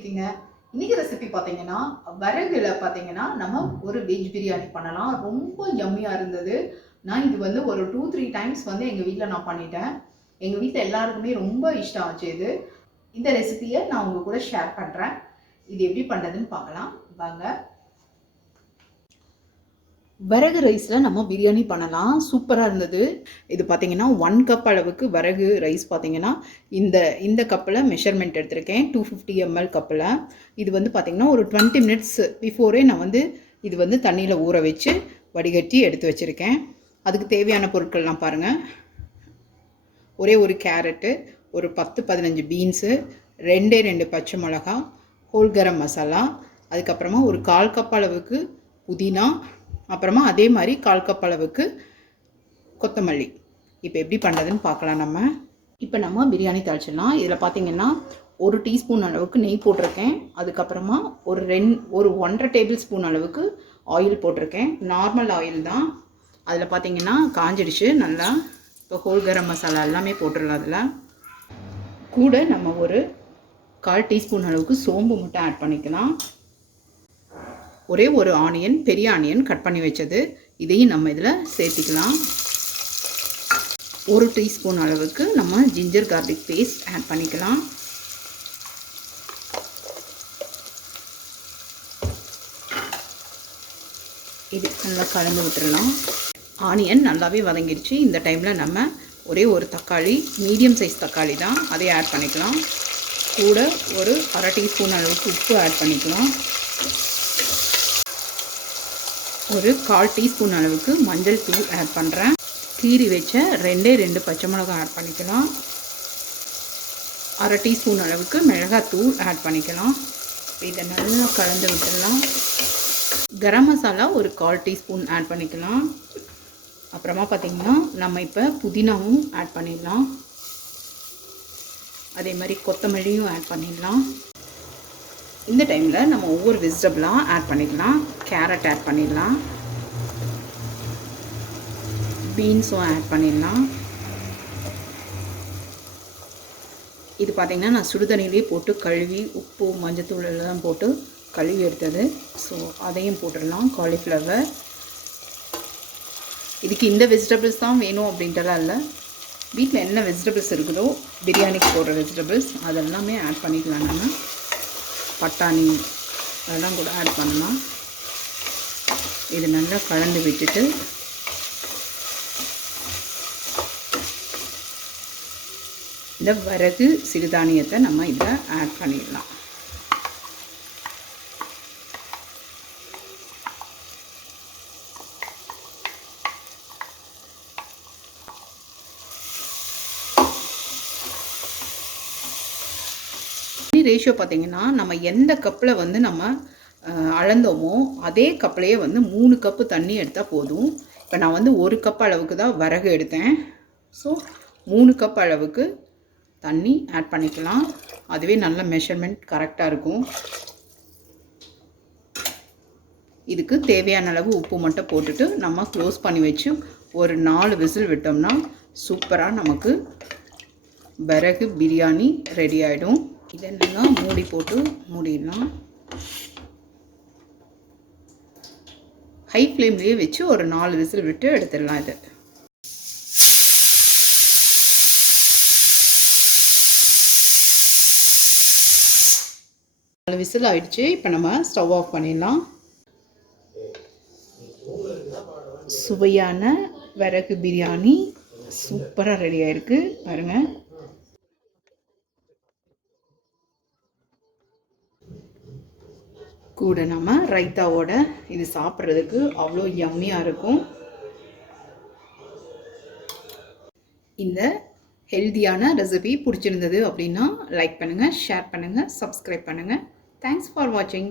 இருக்கீங்க? இன்னைக்கு ரெசிபி பார்த்தீங்கன்னா விறகுல பார்த்தீங்கன்னா நம்ம ஒரு வெஜ் பிரியாணி பண்ணலாம். ரொம்ப யம்மியா இருந்தது. நான் இது வந்து ஒரு 2-3 டைம்ஸ் வந்து எங்க வீட்ல நான் பண்ணிட்டேன். எங்க வீட்ல எல்லாருக்குமே ரொம்ப இஷ்டம் ஆச்சு இது. இந்த ரெசிபியை நான் உங்க கூட ஷேர் பண்றேன். இது எப்படி பண்றதுன்னு பார்க்கலாம் வாங்க. விறகு ரைஸில் நம்ம பிரியாணி பண்ணலாம். சூப்பராக இருந்தது. இது பார்த்தீங்கன்னா 1 கப் அளவுக்கு விறகு ரைஸ் பார்த்தீங்கன்னா இந்த கப்பில் மெஷர்மெண்ட் எடுத்திருக்கேன். 250 ml கப்பில். இது வந்து பார்த்தீங்கன்னா ஒரு 20 மினிட்ஸ் பிஃபோரே நான் வந்து இது வந்து தண்ணியில் ஊற வச்சு வடிகட்டி எடுத்து வச்சுருக்கேன். அதுக்கு தேவையான பொருட்கள்லாம் பாருங்கள். ஒரே ஒரு கேரட்டு, ஒரு 10-15 பீன்ஸு, 2 பச்சை மிளகா, ஹோல் கரம் மசாலா, அதுக்கப்புறமா ஒரு 1/4 கப் அளவுக்கு புதினா, அப்புறமா அதே மாதிரி 1/4 கப் அளவுக்கு கொத்தமல்லி. இப்போ எப்படி பண்ணுறதுன்னு பார்க்கலாம் நம்ம. இப்போ நம்ம பிரியாணி தாளிச்சிடலாம். இதில் பார்த்தீங்கன்னா 1 டீஸ்பூன் அளவுக்கு நெய் போட்டிருக்கேன். அதுக்கப்புறமா ஒரு 1.5 டேபிள் ஸ்பூன் அளவுக்கு ஆயில் போட்டிருக்கேன். நார்மல் ஆயில் தான். அதில் பார்த்தீங்கன்னா காஞ்சிடுச்சு நல்லா. இப்போ ஹோல் கரம் மசாலா எல்லாமே போட்டுடலாம். அதில் கூட நம்ம ஒரு 1/4 டீஸ்பூன் அளவுக்கு சோம்பு மட்டும் ஆட் பண்ணிக்கலாம். ஒரே ஒரு ஆனியன், பெரிய ஆனியன் கட் பண்ணி வச்சது, இதையும் நம்ம இதில் சேர்த்திக்கலாம். 1 டீஸ்பூன் அளவுக்கு நம்ம ஜிஞ்சர் கார்லிக் பேஸ்ட் ஆட் பண்ணிக்கலாம். இது நல்லா கலந்து விட்டுடலாம். ஆனியன் நல்லாவே வதங்கிடுச்சு. இந்த டைமில் நம்ம ஒரே ஒரு தக்காளி, மீடியம் சைஸ் தக்காளி தான், அதை ஆட் பண்ணிக்கலாம். கூட ஒரு 1/2 டீஸ்பூன் அளவுக்கு உப்பு ஆட் பண்ணிக்கலாம். ஒரு 1/4 டீஸ்பூன் அளவுக்கு மஞ்சள் தூள் ஆட் பண்ணுறேன். கீறி வச்ச 2 பச்சை மிளகாய் ஆட் பண்ணிக்கலாம். 1/2 டீஸ்பூன் அளவுக்கு மிளகாத்தூள் ஆட் பண்ணிக்கலாம். இதை நல்லா கலந்து விட்டுடலாம். கரம் மசாலா ஒரு 1/4 டீஸ்பூன் ஆட் பண்ணிக்கலாம். அப்புறமா பார்த்திங்கன்னா நம்ம இப்போ புதினாவும் ஆட் பண்ணிடலாம். அதே மாதிரி கொத்தமல்லியும் ஆட் பண்ணிடலாம். இந்த டைமில் நம்ம ஒவ்வொரு வெஜிடபிளாக ஆட் பண்ணிக்கலாம். கேரட் ஆட் பண்ணிடலாம். பீன்ஸும் ஆட் பண்ணிடலாம். இது பார்த்திங்கன்னா நான் சுடுதண்ணிலே போட்டு கழுவி உப்பு மஞ்சத்தூள் எல்லாம் போட்டு கழுவி எடுத்தது. ஸோ அதையும் போட்டுடலாம். காலிஃப்ளவர். இதுக்கு இந்த வெஜிடபிள்ஸ் தான் வேணும் அப்படின்ட்டுலாம் இல்லை. வீட்டில் என்ன வெஜிடபிள்ஸ் இருக்குதோ பிரியாணிக்கு போடுற வெஜிடபிள்ஸ் அதெல்லாமே ஆட் பண்ணிக்கலாம். நம்ம பட்டாணி அதெல்லாம் கூட ஆட் பண்ணலாம். இது நல்லா கலந்து விட்டுட்டு இந்த விறகு சிறுதானியத்தை நம்ம இதில் ஆட் பண்ணிடலாம். ரேஷியோ பார்த்திங்கன்னா நம்ம எந்த கப்பில் வந்து நம்ம அளந்தோமோ அதே கப்லேயே வந்து 3 கப்பு தண்ணி எடுத்தால் போதும். இப்போ நான் வந்து 1 கப் அளவுக்கு தான் விறகு எடுத்தேன். ஸோ 3 கப் அளவுக்கு தண்ணி ஆட் பண்ணிக்கலாம். அதுவே நல்ல மெஷர்மெண்ட் கரெக்டாக இருக்கும். இதுக்கு தேவையான அளவு உப்பு மட்டும் போட்டுட்டு நம்ம க்ளோஸ் பண்ணி வச்சு ஒரு 4 விசில் விட்டோம்னா சூப்பராக நமக்கு விறகு பிரியாணி ரெடி ஆகிடும். இதெல்லாம் மூடி போட்டு மூடிடலாம். ஹை ஃப்ளேம்லேயே வச்சு ஒரு 4 விசில் விட்டு எடுத்துடலாம். இது 4 விசில் ஆயிடுச்சு. இப்போ நம்ம ஸ்டவ் ஆஃப் பண்ணிடலாம். சுவையான விறகு பிரியாணி சூப்பராக ரெடி ஆயிருக்கு பாருங்கள். கூட நம்ம ரைத்தாவோட இது சாப்பிட்றதுக்கு அவ்வளோ யம்மியாக இருக்கும். இந்த ஹெல்தியான ரெசிபி பிடிச்சிருந்தது அப்படின்னா லைக் பண்ணுங்கள், ஷேர் பண்ணுங்கள், சப்ஸ்கிரைப் பண்ணுங்கள். தேங்க்ஸ் ஃபார் வாட்சிங்.